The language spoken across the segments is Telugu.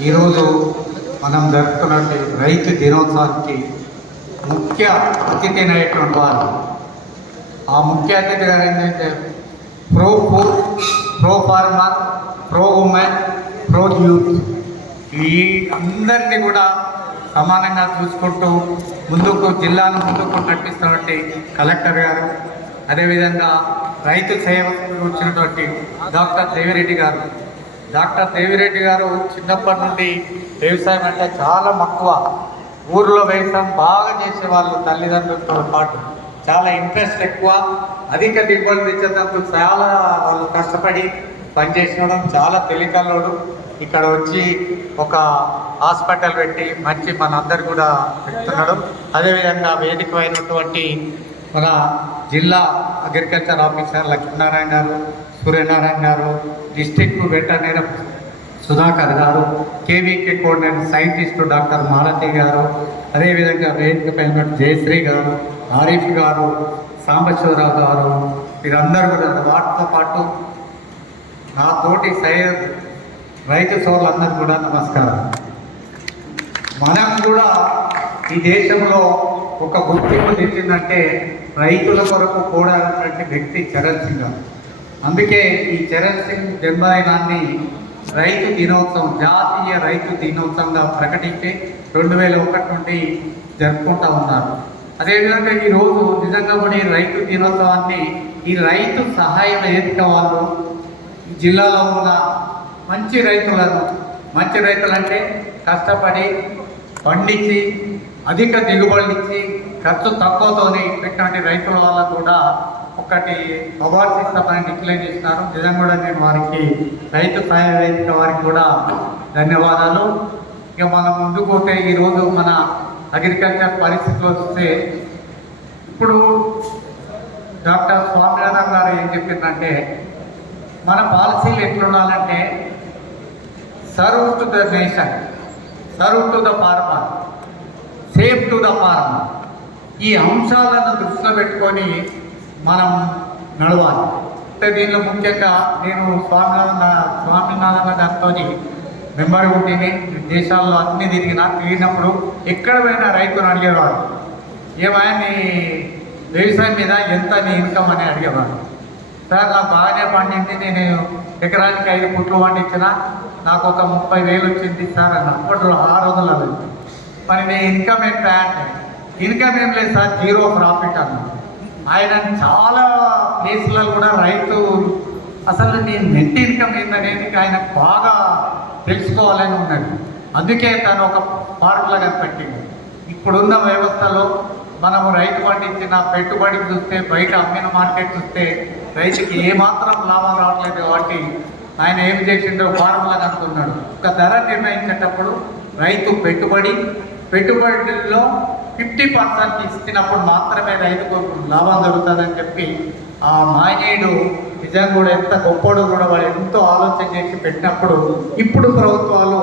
ఈరోజు మనం జరుపుతున్నటువంటి రైతు దినోత్సవానికి ముఖ్య అతిథి అయినటువంటి వారు. ఆ ముఖ్య అతిథి గారు ఏంటంటే pro food pro farmer pro women pro youth. ఈ అందరినీ కూడా సమానంగా చూసుకుంటూ ముందుకు జిల్లాను ముందుకు నడిపిస్తున్నటువంటి కలెక్టర్ గారు అదేవిధంగా రైతు సేవ వచ్చినటువంటి డాక్టర్ దేవిరెడ్డి గారు డాక్టర్ దేవిరెడ్డి గారు చిన్నప్పటి నుండి వ్యవసాయం అంటే చాలా మక్కువ. ఊర్లో వ్యవసాయం బాగా చేసేవాళ్ళు తల్లిదండ్రులతో పాటు చాలా ఇంట్రెస్ట్ ఎక్కువ. అధిక దిగుబడి తెచ్చేటప్పుడు చాలా వాళ్ళు కష్టపడి పనిచేసినడం చాలా తెలికల్లోడు ఇక్కడ వచ్చి ఒక హాస్పిటల్ పెట్టి మంచి మనందరు కూడా పెడుతున్నాడు. అదేవిధంగా వేదిక అయినటువంటి మన జిల్లా అగ్రికల్చర్ ఆఫీసర్ లక్ష్మీనారాయణ గారు సూర్యనారాయణ గారు డిస్ట్రిక్ట్ వెటర్నరీ సుధాకర్ గారు KVK coordinator scientist doctor Malathi గారు అదేవిధంగా వేదిక పైన జయశ్రీ గారు ఆరిఫ్ గారు సాంబశివరావు గారు వీరందరూ కూడా వాటితో పాటు నా తోటి సయ్యద్ రైతు సోదరులందరూ కూడా నమస్కారం. మనం కూడా ఈ దేశంలో ఒక గుర్తింపు తెచ్చిందంటే రైతుల కొరకు కూడా వ్యక్తి చరణ్ సింగ్ గారు. అందుకే ఈ చరణ్ సింగ్ జన్మదినాన్ని రైతు దినోత్సవం జాతీయ రైతు దినోత్సవంగా ప్రకటించి రెండు వేల ఒకటి నుండి జరుపుకుంటా ఉన్నారు. అదేవిధంగా ఈరోజు నిజంగా కూడా ఈ రైతు దినోత్సవాన్ని ఈ రైతు సహాయ వేదిక వాళ్ళు జిల్లాలో ఉన్న మంచి రైతులను మంచి రైతులంటే కష్టపడి పండించి అధిక దిగుబడినిచ్చి ఖర్చు తక్కువతోని పెట్టినటువంటి రైతుల వల్ల కూడా ఒకటి అవార్డ్స్ ఇస్తామని డిక్లేర్ చేసినారు. నిజంగా కూడా నేను వారికి రైతు సహాయ వేదిక వారికి కూడా ధన్యవాదాలు. ఇక మనం ముందుకు పోతే ఈరోజు మన అగ్రికల్చర్ పరిస్థితులు వస్తే ఇప్పుడు డాక్టర్ స్వామినాథన్ గారు ఏం చెప్పిందంటే మన పాలసీలు ఎట్లుండాలంటే serve to the nation serve to the farmer safe to the farmer ఈ అంశాలను దృష్టిలో పెట్టుకొని మనం నడవాలి. అంటే దీనిలో ముఖ్యంగా నేను స్వామినాథన్ స్వామినాథన్ గారితో మెంబర్ ఉంటేనే దేశాల్లో అన్ని తిరిగిన తిరిగినప్పుడు ఎక్కడ పోయినా రైతును అడిగేవాడు. ఏమైనా నీ వ్యవసాయం మీద ఎంత నీ ఇన్కమ్ అని అడిగేవాడు. సార్ నాకు బాగానే పండింది నేను ఎకరానికి ఐదు పుట్లు పండించిన నాకు ఒక ముప్పై వేలు వచ్చింది సార్ అని అప్పట్లో ఆరు వందల మరి నీ ఇన్కమ్ ఎంత అంటే ఇన్కమ్ ఏం లేదు సార్ జీరో ప్రాఫిట్ అన్నాడు ఆయన చాలా ప్లేస్లలో కూడా రైతు అసలు నీ నెట్ ఇన్కమ్ ఏందనేది ఆయన బాగా తెలుసుకోవాలని ఉన్నాడు. అందుకే తను ఒక ఫార్ములా కనిపెట్టింది ఇప్పుడున్న వ్యవస్థలో మనము రైతు పండించిన పెట్టుబడికి చూస్తే బయట అమ్మిన మార్కెట్ చూస్తే రైతుకి ఏమాత్రం లాభం రావట్లేదు కాబట్టి ఆయన ఏం చేసిండో ఫార్ములా కనుక్కున్నాడు. ఒక ధర నిర్ణయించేటప్పుడు రైతు పెట్టుబడి పెట్టుబడిలో ఫిఫ్టీ పర్సెంట్ ఇస్తున్నప్పుడు మాత్రమే రైతుకు లాభం జరుగుతుందని చెప్పి ఆ మాయనేయుడు నిజంగా కూడా ఎంత గొప్పడు కూడా వాళ్ళు ఎంతో ఆలోచన చేసి పెట్టినప్పుడు ఇప్పుడు ప్రభుత్వాలు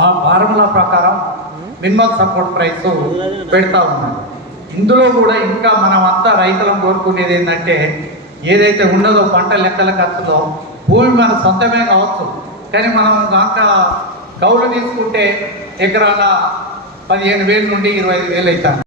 ఆ ఫార్ములా ప్రకారం మినిమం సపోర్ట్ ప్రైస్ పెడతా ఉన్నారు. ఇందులో కూడా ఇంకా మనం అంతా రైతులను కోరుకునేది ఏంటంటే ఏదైతే ఉన్నదో పంట లెక్కల ఖర్చులో భూమి మన సొంతమే కావచ్చు. కానీ మనం కాక కౌలు తీసుకుంటే ఎకరాల పదిహేను వేలు నుండి ఇరవై ఐదు వేలు అవుతాను